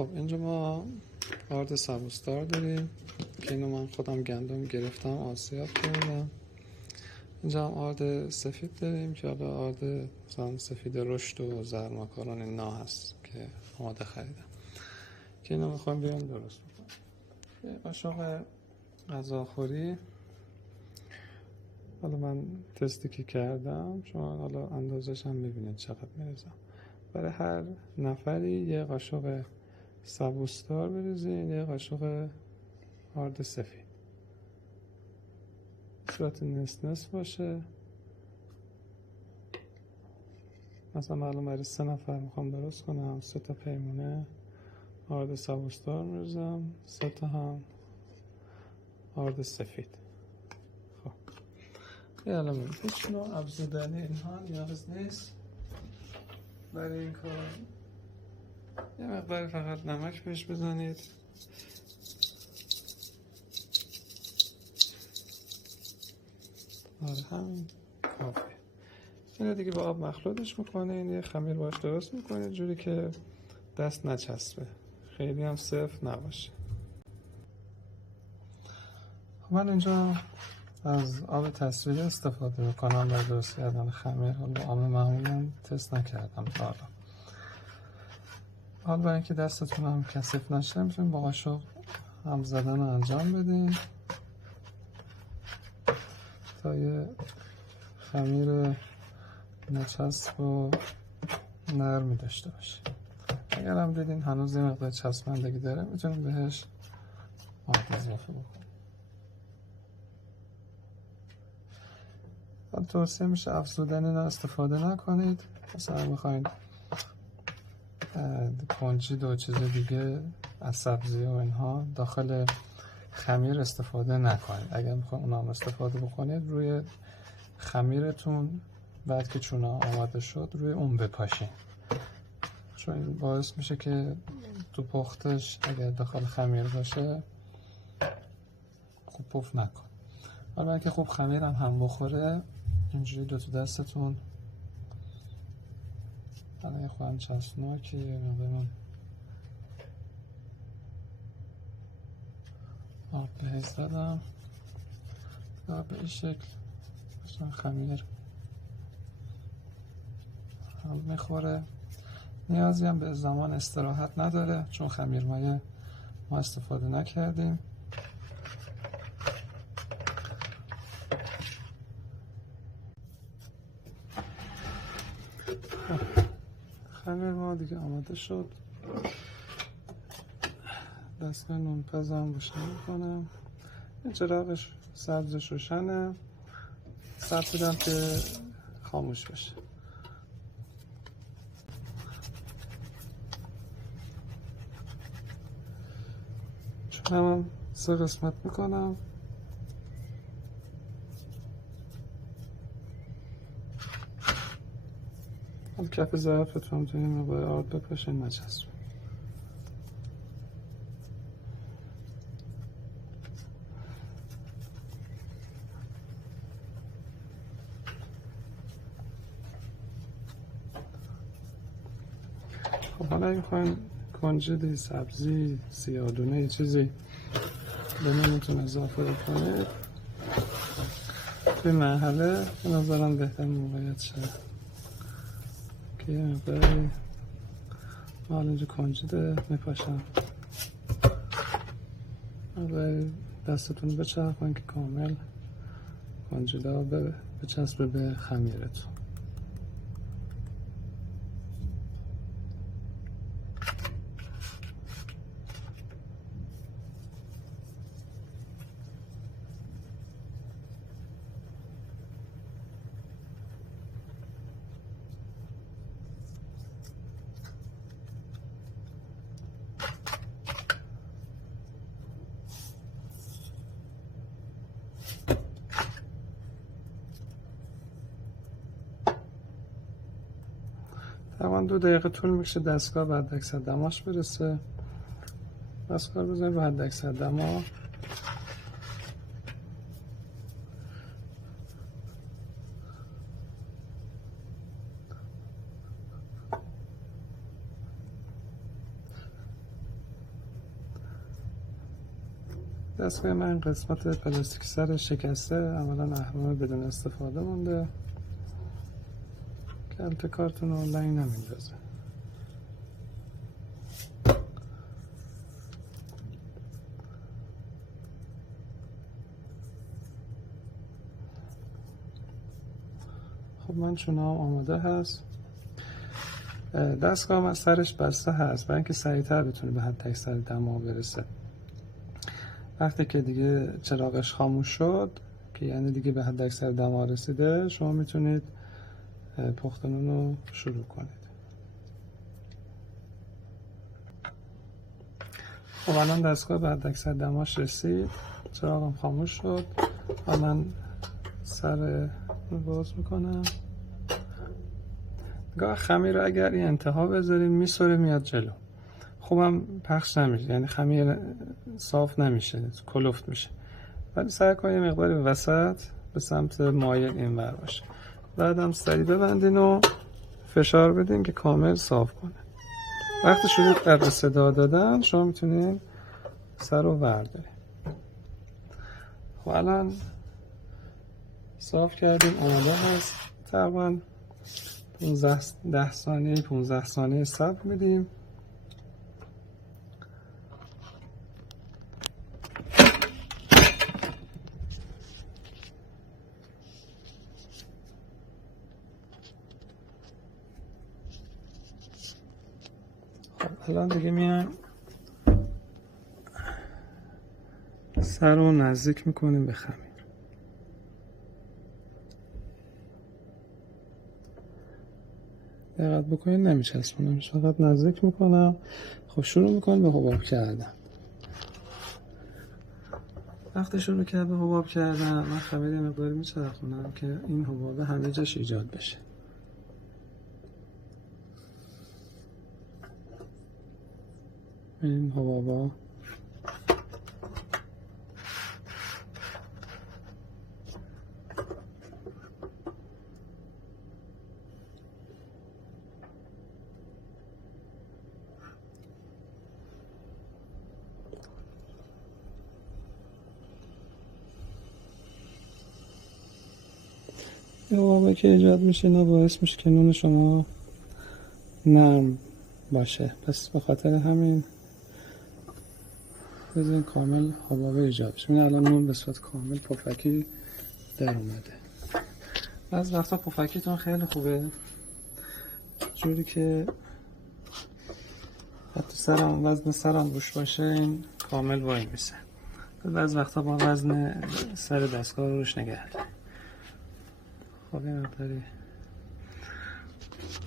خب اینجا ما آرد سبوسدار داریم که اینو من خودم گندم گرفتم آسیاب کردم. اینجا هم آرد سفید داریم که حالا آرد مثلا سفید رشد و زرد ماکارون اینا هست که آماده خریدم که اینو میخوایم بیایم درست بکنیم. یه قاشق غذاخوری، حالا من تستی که کردم شما حالا اندازش هم میبینید چقدر میریزم. برای هر نفری یه قاشق سبوسدار بریزین، یه قاشق آرد سفید، صورت نصف نصف باشه. مثلا معلوم برای 3 نفر میخوام درست کنم، 3 تا پیمونه آرد سبوسدار میریزم، 3 تا هم آرد سفید. خب یالا ببین هیچ نوع افزودنی اینها نیاز نیست برای این کار. یه مقداری فقط نمک بهش بزنید. آره همین کافیه. اینو دیگه با آب مخلوطش میکنین، یه خمیر باش درست میکنید جوری که دست نچسبه، خیلی هم صفر نباشه. من اینجا از آب تصویری استفاده میکنم برای درست کردن خمیر. حالا آب معمولی تست نکردم تا حالا. حالا برای اینکه دستتون هم کثیف نشه میتونید با قاشق هم زدن رو انجام بدین تا یه خمیر نچسب و نرمی داشته باشه. اگر هم دیدین هنوز یه مقدار چسبندگی داره میتونید بهش آرد اضافه بکنید. توصیه میشه افزودنی رو استفاده نکنید. مثلا میخواین کنجد و چیز دیگه از سبزی و اینها داخل خمیر استفاده نکنید. اگر میخواین اونا هم استفاده بکنید روی خمیرتون بعد که چونه آماده شد روی اون بپاشین، چون این باعث میشه که تو پختش اگر داخل خمیر باشه خوب پف نکن. حالا که خوب خمیر هم بخوره اینجوری دو تا دستتون حالا یه خواهم چسبناکی من آب بهش زدم و به این شکل مثلا خمیر هم میخوره. نیازی هم به زمان استراحت نداره چون خمیر مایه ما استفاده نکردیم. خمیر ما دیگه آماده شد. دستگاه نونپز هم روشن میکنم. این چراغش سبزش روشنه، ثبت بدم که خاموش بشه. چون هم 3 قسمت میکنم. کف ظرفتون توی مقدار آرد بپاشین نچسب. خب حالا اگه میخواین کنجدی، سبزی، سیاه‌دونه چیزی به نونتون اضافه بکنید توی مرحله به نظرم بهترین موقعیت شد که یه مقداری حالا اینجا کنجده میپاشم. حالا دستتون بچرخون که کامل کنجده ها بچسبه به خمیرتون. تقریبا 2 دقیقه طول میکشه دستگاه به حداکثر دماش برسه. دستگاه رو بزنید به حداکثر دما. دستگاه من قسمت پلاستیک سر شکسته، عملا اهرم بدون استفاده مونده، کلت کارتون آنلاین نمیندازه. خب من چونه آماده هست. دستگاه من سرش بسته هست برای اینکه سریعتر بتونه به حد اکثر دما برسه. وقتی که دیگه چراغش خاموش شد که یعنی دیگه به حد اکثر دما رسیده، شما میتونید پختن رو شروع کنید. خب الان دستگاه به حد اکثر دماش رسید، چراغم خاموش شد و من سر رو باز میکنم. گاه خمیر رو اگر این انتها بذاریم میسوره میاد جلو، خوبم پخش نمیشه، یعنی خمیر صاف نمیشه، کلفت میشه. ولی سعی کنید یه مقداری به وسط به سمت مایل اینور باشه. بعدم سریع ببندین و فشار بدین که کامل صاف کنه. وقتی شروع کرد به صدا دادن شما میتونید سر رو بردارید. خب الان صاف کردیم، آماده هست. تقریبا 15 ثانیه صبر میدیم. خب الان دیگه میایم سر رو نزدیک میکنیم به خمیر. دقت بکنید نمیچسبونمش، فقط نزدیک میکنم. خب شروع میکنم به حباب کردن. وقتی شروع کرد به حباب کردن من خمیر یه مقداری میچرخونم که این حباب همه جاش ایجاد بشه. این حبابا حبابا که ایجاد میشه اینا باعث میشه که نون شما نرم باشه، پس به خاطر همین بذارین کامل حباب ایجاد بشه. این الان نون به صورت کامل پفکی در اومده. از وقتا پفکیتون خیلی خوبه، جوری که حتی سرم وزن سرم روش باشه این کامل وای میسه. بعض وقتا با وزن سر دستگاه رو روش نگه داریم. خب این مقداری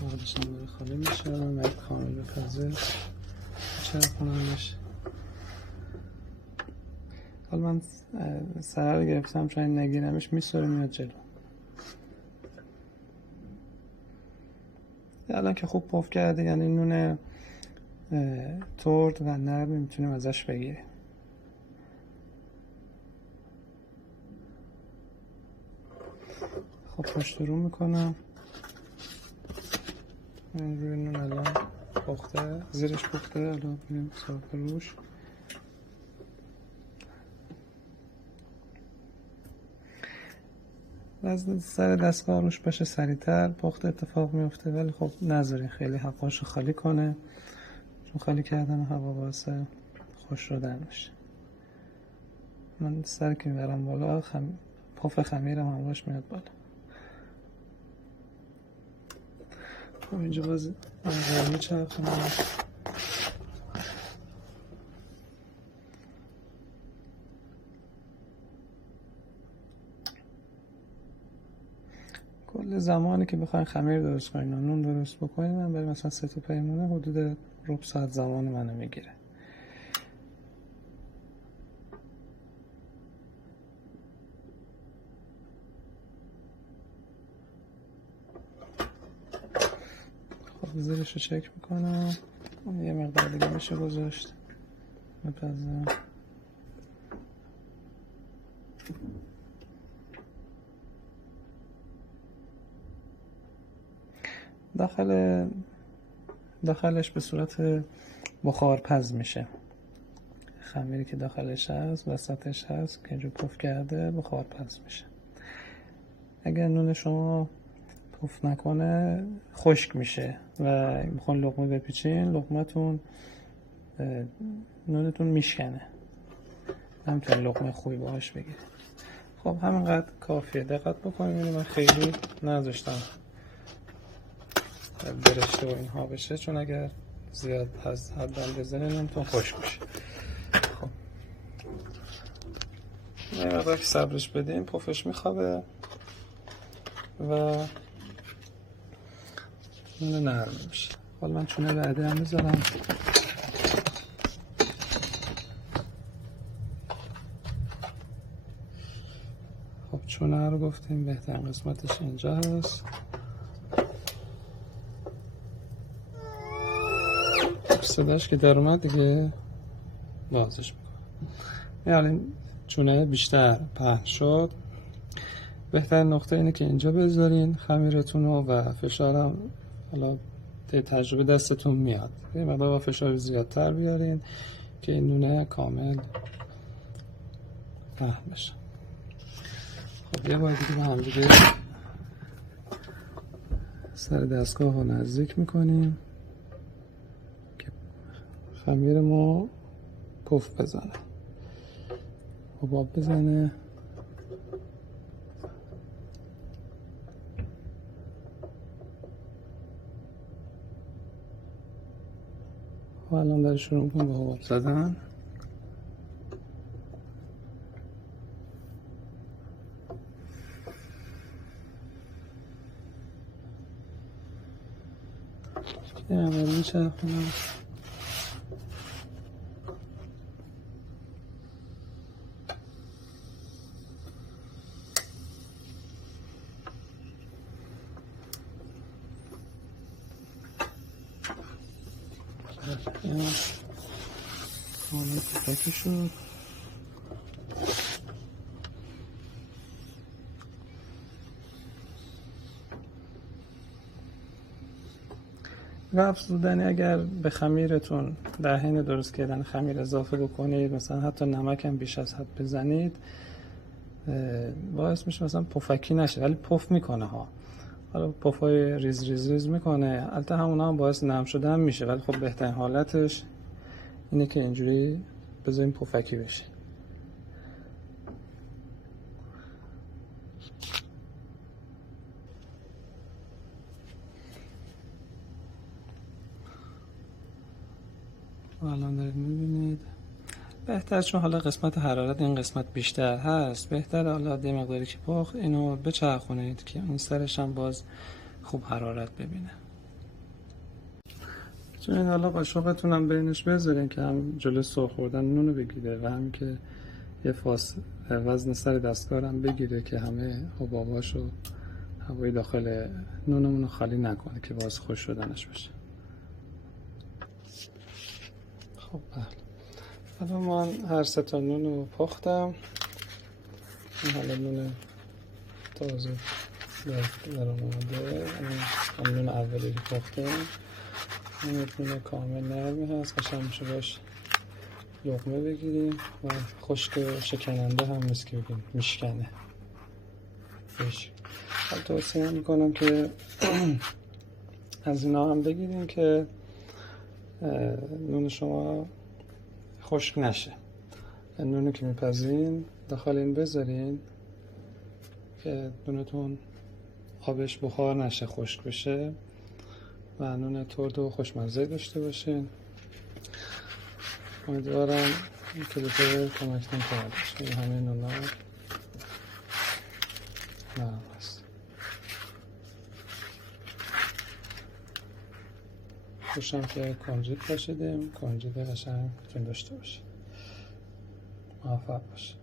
بعدش هم داره خالی میشه. من کامل به فضه چرخونمش. حالا من سر رو گرفتم چون نگیرمش میسوره میاد جلو. الان که خوب پف کرده یعنی نون ترد و نرمی میتونیم ازش بگیریم. خب پشت رو میکنم. روی نون الان پخته، زیرش پخته. الان میریم سرخ روش. وزن سر دستگاه روش باشه سریعتر پخت اتفاق میفته، ولی خب نذارین خیلی حقاشو خالی کنه، چون خالی کردن هوا باعث خوش شدن میشه. من سر که میبرم بالا پف خمیرم همراش میاد بالا. خب اینجا باز میچرخونم. کل زمانی که بخواین خمیر درست کنین و نون درست بکنین من برای مثلا 3 تا پیمونه حدود ربع ساعت زمان منو میگیره. خب زیرش رو چک میکنم. یه مقدار دیگه میشه گذاشت. بپزم. داخلش به صورت بخار پز میشه. خمیری که داخلش هست وسطش هست که اینجور پف کرده بخار پس میشه. اگر نون شما پف نکنه خشک میشه و میخوان لقمه بپیچین، لقمه‌تون نونتون میشکنه، نمیتونه لقمه خوبی باهاش بگیرید. خب همینقدر کافیه، دقت بکنید. اینو من خیلی نذاشتم برشته و اینها بشه، چون اگر زیاد از حدم بزنه نونتون خشک میشه. خب یه مقدار که صبرش بدیم پفش میخوابه و نون نرم میشه. حالا من چونه بعدی هم میذارم. خب چونه رو گفتیم بهترین قسمتش اینجا هست. صداش که در اومد دیگه بازش میکنم. یعنی چونه بیشتر پهن شد. بهترین نقطه اینه که اینجا بذارین خمیرتون رو و فشارم حالا تجربه دستتون میاد، یه مقدار با فشار زیادتر بیارین که این نونه کامل پهن بشه. خب یه بار دیگه با هم دیگه سر دستگاه رو نزدیک میکنیم که خمیر ما پف بزنه، حباب بزنه. و الان داره شروع میکنم به حباب زدن. یه مقدار میچرخونم. کامل پاکی شد. و افزودنی اگر به خمیرتون در حین درست کردن خمیر اضافه بکنید، مثلا حتی نمک هم بیش از حد بزنید، باعث میشه مثلا پفکی نشه، ولی پف میکنه ها. حالا پفای ریز ریز ریز میکنه، البته همونا هم باعث نرم شدن میشه، ولی خب بهترین حالتش اینه که اینجوری بذاریم پفکی بشه. الان دارید میبینید بهتر، چون حالا قسمت حرارت این قسمت بیشتر هست، بهتر حالا یه مقداری که پخت اینو بچرخونید که اون سرش هم باز خوب حرارت ببینه. چون این حالا قاشقتون هم بینش بذارین که هم جلو سر خوردن نونو بگیره و هم که یه وزن سر دستگاه هم بگیره که همه حباباش و هوای داخل نونمون رو خالی نکنه که باز خوش شدنش بشه. خب بله، حالا من هر سه تا نون رو پختم. این حالا نون تازه در اومده، این نون اولی که پختم، این نون کامل نرمی هست، قشنگ میشه باش لقمه بگیریم و خشک شکننده هم نیست که بگیم میشکنه. توصیه میکنم که از اینا هم بگیریم که نون شما خشک نشه. نونی که میپزین داخل این بذارین که نونتون آبش بخار نشه، خشک بشه و نون ترد و خوشمزه داشته باشین. امیدوارم این کلیپه کمکتون کرده باشه. همه نونا نرم هست. خوشم که کنجد پاشیدیم، کنجد قشنگ میتونید داشته باشید. موفق باشید.